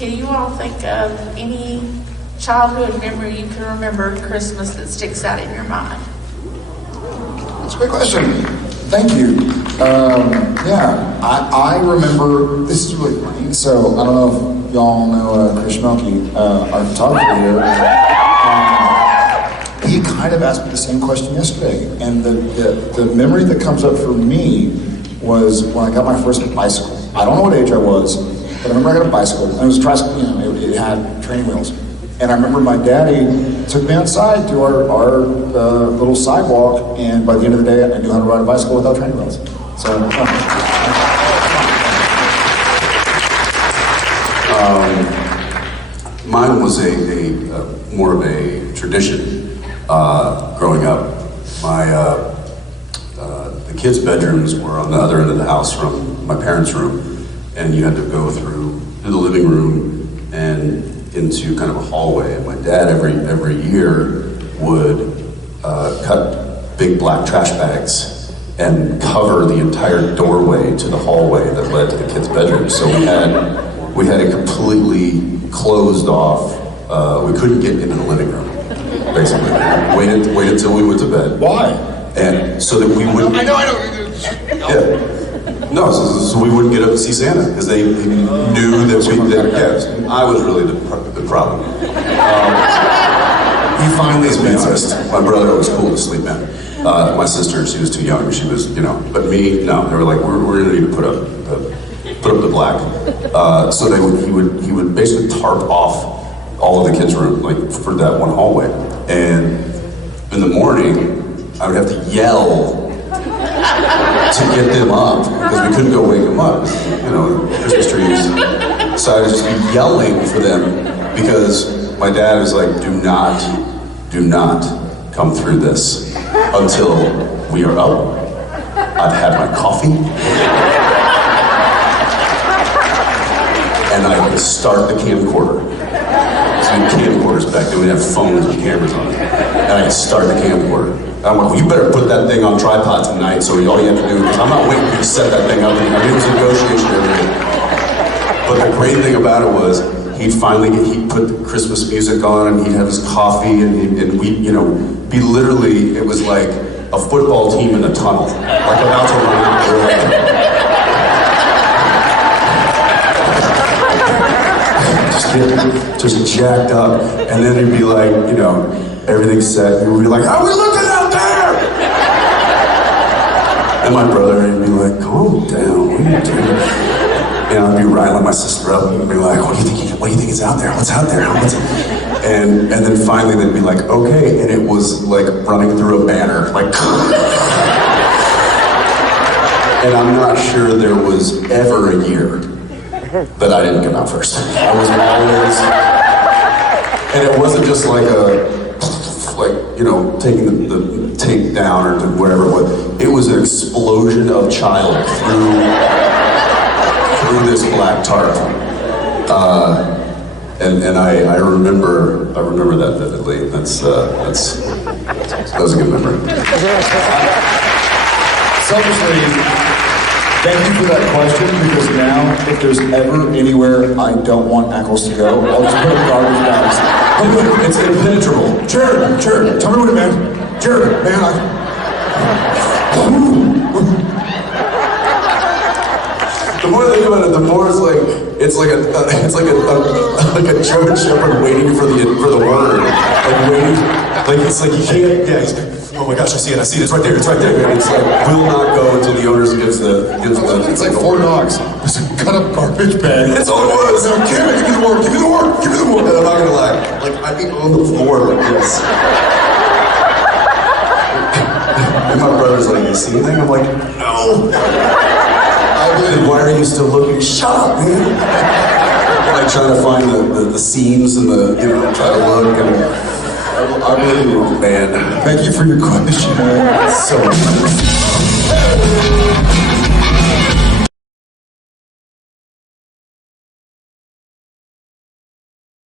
Can you all think of any childhood memory you can remember at Christmas that sticks out in your mind? That's a great question. Thank you. I remember, this is really funny, so I don't know if y'all know Chris Schmelke, our photographer here. He kind of asked me the same question yesterday, and the memory that comes up for me was when I got my first bicycle. I don't know what age I was, but I remember I got a bicycle, and it was tricycle, it had training wheels. And I remember my daddy took me outside to our little sidewalk, and by the end of the day, I knew how to ride a bicycle without training wheels. So, mine was more of a tradition growing up. The kids' bedrooms were on the other end of the house from my parents' room, and you had to go through the living room and into kind of a hallway. And my dad every year would cut big black trash bags and cover the entire doorway to the hallway that led to the kids' bedrooms. So we had it completely closed off. We couldn't get into the living room, basically. Waited till we went to bed. why? And so that we wouldn't. I know. Yeah. No, so we wouldn't get up to see Santa because they knew that I was really the problem. He finally, to be honest, my brother was cool to sleep in. My sister, she was too young. She was, but me, no. They were like, we're gonna need to put up the black. So he would basically tarp off all of the kids' room, like for that one hallway. And in the morning, I would have to yell to get them up because we couldn't go wake them up, Christmas trees. So I would just be yelling for them because my dad was like, do not come through this until we are up. I've had my coffee. And I would start the camcorder. So we had camcorders back then, we didn't have phones with cameras on it. And I'd start the camcorder. I'm like, well, you better put that thing on tripod tonight, so all you have to do, because I'm not waiting for you to set that thing up. It was a negotiation every day. But the great thing about it was, he'd put the Christmas music on, and he'd have his coffee, and we'd, be literally, it was like a football team in a tunnel, like about to run out the road. Just jacked up, and then it'd be like, everything's set, and we'd be like, how are we looking out there? And my brother would be like, calm down, what are you doing? And I'd be riling my sister up and be like, what do you think is out there? What's out there? And then finally they'd be like, okay, and it was like running through a banner, like and I'm not sure there was ever a year that I didn't come out first. I was always, and it wasn't just like taking the tape down or whatever it was. It was an explosion of child through this black tarp. And I remember that vividly. That was a good memory. Selfishly, thank you for that question, because now, if there's ever anywhere I don't want Ackles to go, I'll just put garbage bags. It's impenetrable. Jared, tell me what it meant. Jared, man, The more I think about it, the more it's like a German Shepherd waiting for the word, it's like you can't. Yeah, he's like, oh my gosh, I see it. It's right there. And it's like will not go until the owner gives the. it's like 4 dogs. Just cut up garbage bag. That's all it was. No, give me the word. And I'm not gonna lie, I'd be on the floor like this. And my brother's like, you see anything? I'm like, no. Why are you still looking? Shut up, man. I try to find the seams and try to look, and I'm really, man. Thank you for your question, man. So